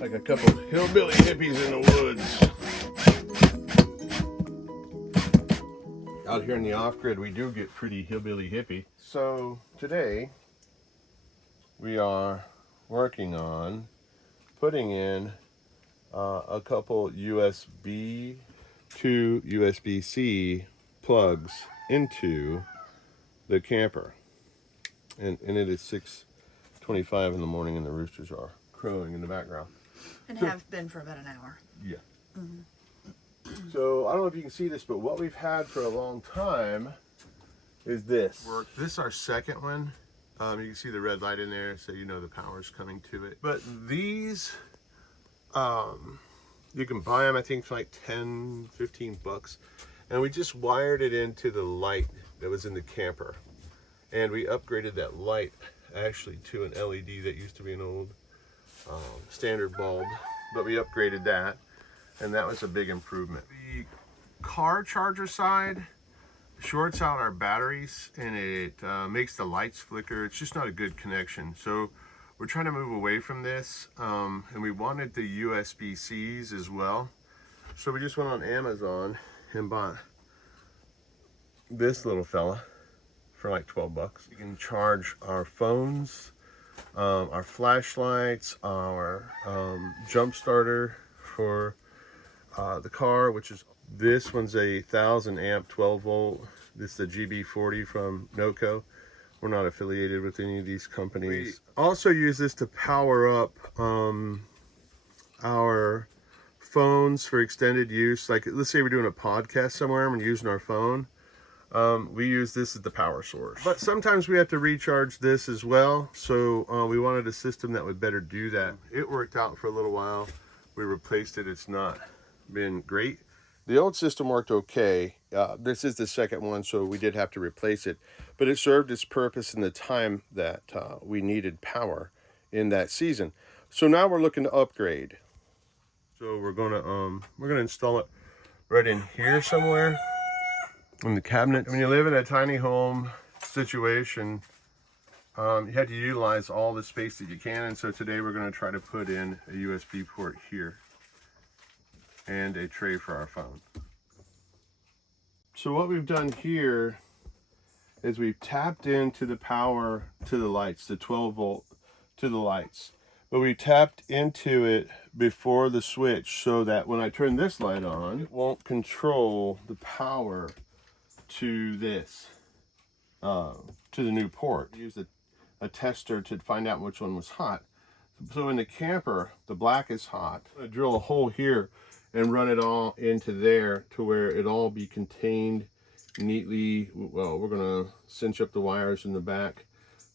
like a couple hillbilly hippies in the woods. Out here in the off-grid, we do get pretty hillbilly hippie. So today, we are working on putting in a couple USB to USB-C plugs into the camper. And it is 6:25 in the morning and the roosters are crowing in the background. And have been for about an hour. Yeah. So I don't know if you can see this, but what we've had for a long time is this. This is our second one. You can see the red light in there, so you know the power's coming to it. But these, you can buy them, I think, for like 10, 15 bucks. And we just wired it into the light that was in the camper. And we upgraded that light actually to an LED that used to be an old standard bulb. But we upgraded that, and that was a big improvement. The car charger side shorts out our batteries, and it makes the lights flicker. It's just not a good connection. So we're trying to move away from this, and we wanted the USB-Cs as well. So we just went on Amazon and bought this little fella for like 12 bucks. You can charge our phones, our flashlights, our jump starter for the car, which is, this one's a 1000 amp 12 volt. This is the GB40 from Noco. We're not affiliated with any of these companies. We also use this to power up our phones for extended use. Like, let's say we're doing a podcast somewhere and we're using our phone. We use this as the power source. But sometimes we have to recharge this as well. So we wanted a system that would better do that. It worked out for a little while. We replaced it. It's not been great. The old system worked okay. This is the second one, so we did have to replace it. But it served its purpose in the time that we needed power in that season. So now we're looking to upgrade. So we're gonna install it right in here somewhere in the cabinet. When you live in a tiny home situation, you have to utilize all the space that you can. And so today we're gonna try to put in a USB port here and a tray for our phone. So what we've done here is we've tapped into the power to the lights, the 12 volt to the lights. But we tapped into it before the switch so that when I turn this light on, it won't control the power to this, to the new port. We used a tester to find out which one was hot. So in the camper, the black is hot. I'm gonna drill a hole here and run it all into there to where it all be contained neatly. Well, we're gonna cinch up the wires in the back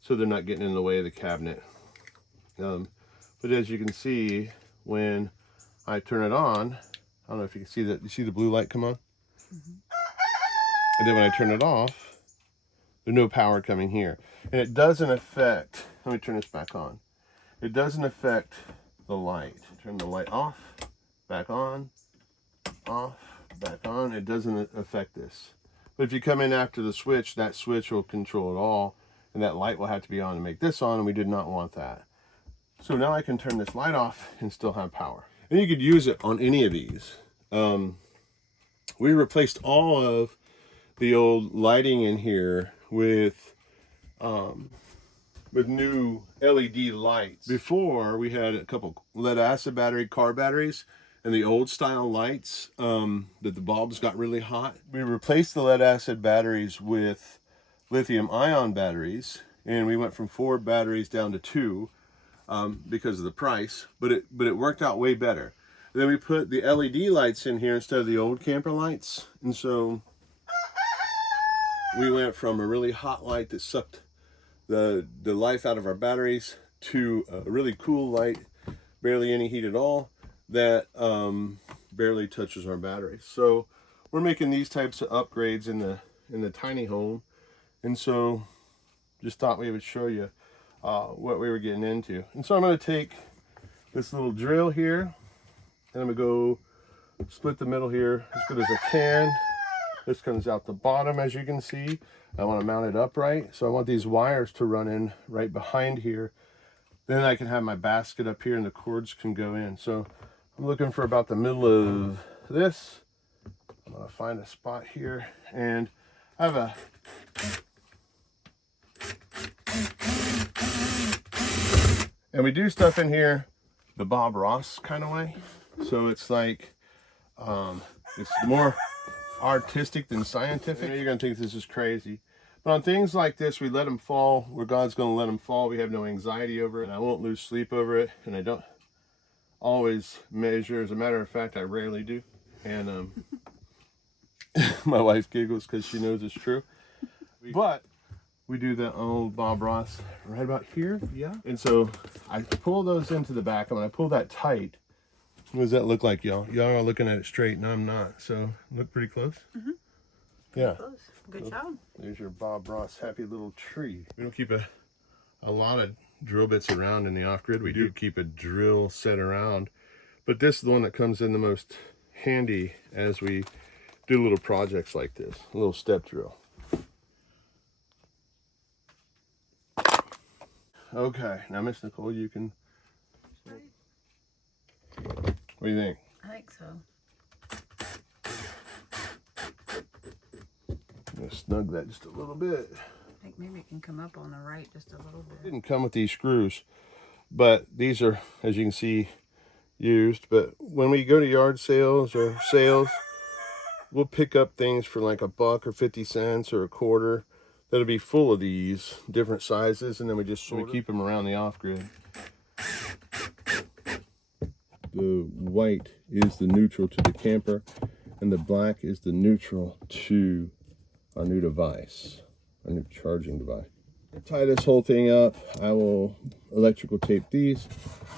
so they're not getting in the way of the cabinet. But as you can see, when I turn it on, I don't know if you can see that. You see the blue light come on? Mm-hmm. And then when I turn it off, there's no power coming here. And it doesn't affect, let me turn this back on. It doesn't affect the light. Turn the light off, back on, off, back on. It doesn't affect this. But if you come in after the switch, that switch will control it all, and that light will have to be on to make this on, and we did not want that. So now I can turn this light off and still have power. And you could use it on any of these. We replaced all of the old lighting in here with new LED lights. Before, we had a couple lead acid battery car batteries and the old style lights that the bulbs got really hot. We replaced the lead acid batteries with lithium ion batteries, and we went from 4 batteries down to 2 because of the price, but it worked out way better. And then we put the LED lights in here instead of the old camper lights, and so we went from a really hot light that sucked the life out of our batteries to a really cool light, barely any heat at all, that barely touches our batteries. So we're making these types of upgrades in the tiny home, and so just thought we would show you what we were getting into. And so I'm going to take this little drill here, and I'm going to go split the middle here as good as I can. This comes out the bottom, as you can see. I want to mount it upright, so I want these wires to run in right behind here then I can have my basket up here and the cords can go in. So I'm looking for about the middle of this. I'm gonna find a spot here, and I have a and we do stuff in here the Bob Ross kind of way. So it's like it's more artistic than scientific. You're gonna think this is crazy, but on things like this, we let them fall where God's gonna let them fall. We have no anxiety over it, and I won't lose sleep over it, and I don't always measure. As a matter of fact, I rarely do. And my wife giggles because she knows it's true. But we do the old Bob Ross right about here, yeah. And so I pull those into the back, and when I pull that tight, what does that look like, y'all? Y'all are looking at it straight, and I'm not. So look pretty close. Mm-hmm. Yeah. Close. Good job. There's your Bob Ross happy little tree. We don't keep a lot of drill bits around in the off-grid. We do keep a drill set around, but this is the one that comes in the most handy as we do little projects like this, a little step drill. Okay, now Miss Nicole, you can. What do you think? I think so. I'm gonna snug that just a little bit. I think maybe it can come up on the right just a little bit. Didn't come with these screws, but these are, as you can see, used. But when we go to yard sales or sales, we'll pick up things for like $1 or 50 cents or a quarter. That'll be full of these different sizes, and then we just sort of keep them around the off-grid. The white is the neutral to the camper, and the black is the neutral to our new device, our new charging device. Tie this whole thing up. I will electrical tape these,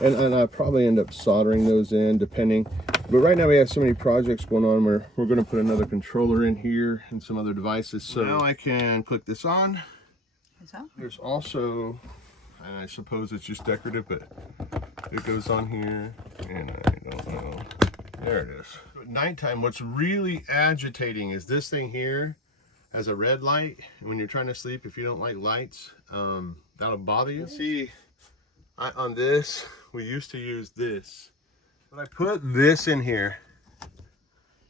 and I'll probably end up soldering those in depending. But right now we have so many projects going on where we're going to put another controller in here and some other devices. So now I can click this on. There's also, and I suppose it's just decorative, but it goes on here, and I don't know. There it is. At nighttime, what's really agitating is this thing here has a red light, and when you're trying to sleep, if you don't like lights, that'll bother you. See, on this, we used to use this, but I put this in here,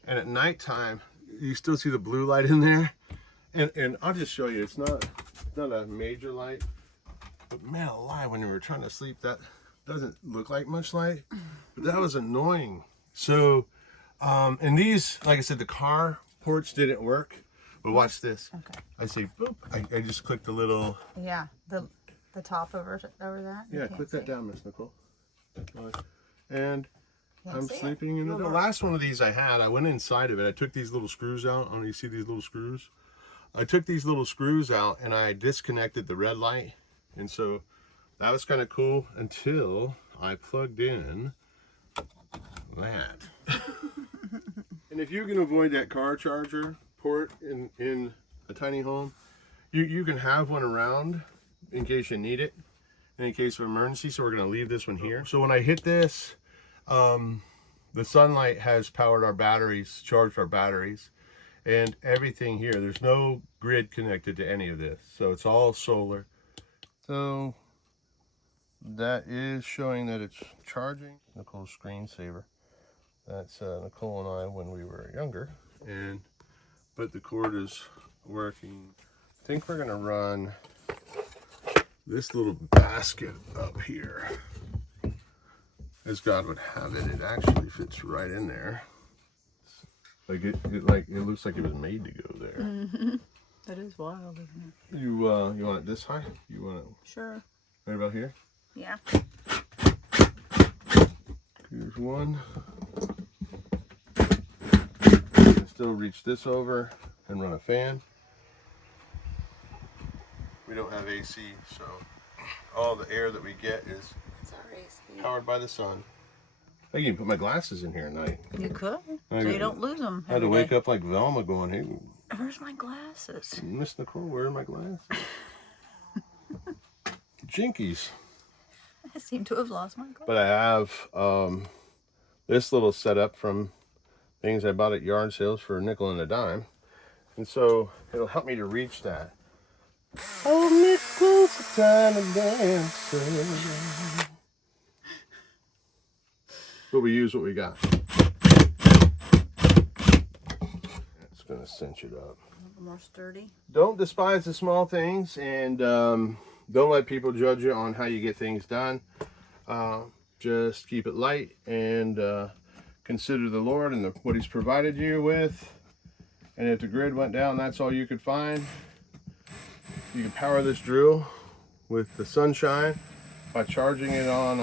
and at nighttime, you still see the blue light in there, and I'll just show you. It's not a major light, but man alive, when you were trying to sleep, that doesn't look like much light, but that was annoying. So, and these, like I said, the car ports didn't work. But watch this. Okay. I say boop. I just click the little. Yeah, the top over that. Yeah, click that down, Miss Nicole. And I'm sleeping in the last one of these I had. I went inside of it. I took these little screws out. You see these little screws? I took these little screws out and I disconnected the red light, and so that was kind of cool until I plugged in that. And if you can avoid that car charger port in a tiny home, you can have one around in case you need it, in case of emergency. So we're going to leave this one here. So when I hit this, the sunlight has powered our batteries, charged our batteries, and everything here. There's no grid connected to any of this, so it's all solar. So that is showing that it's charging. Nicole's screensaver. That's Nicole and I when we were younger, but the cord is working. I think we're gonna run this little basket up here. As God would have it, it actually fits right in there. Like it looks like it was made to go there. Mm-hmm. That is wild, isn't it? You want it this high? You want it? Sure. Right about here? Yeah. Here's one. You can still reach this over and run a fan. We don't have AC, so all the air that we get is powered by the sun. I can put my glasses in here at night. You could, so you don't lose them. I had to wake up like Velma going, hey, where's my glasses? Miss Nicole, where are my glasses? Jinkies. I seem to have lost my glasses. But I have this little setup from things I bought at yard sales for a nickel and a dime. And so it'll help me to reach that. Oh, Nichols! kind of dancer. But we use what we got. It's gonna cinch it up. A little more sturdy. Don't despise the small things, and don't let people judge you on how you get things done. Just keep it light and consider the Lord and what He's provided you with. And if the grid went down, that's all you could find. You can power this drill with the sunshine by charging it on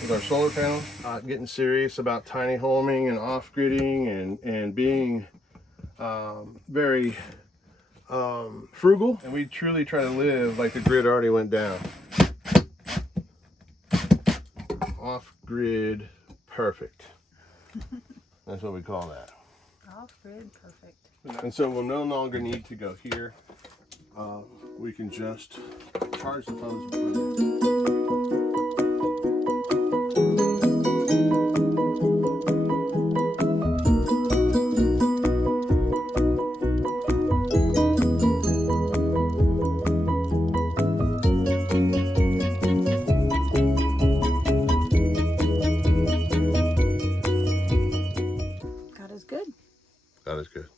with our solar panel. Getting serious about tiny homing and off-gridding and being very frugal. And we truly try to live like the grid already went down. Off-grid perfect. That's what we call that. Off-grid perfect. And so we'll no longer need to go here. We can just charge the phones and plug in. God is good. God is good.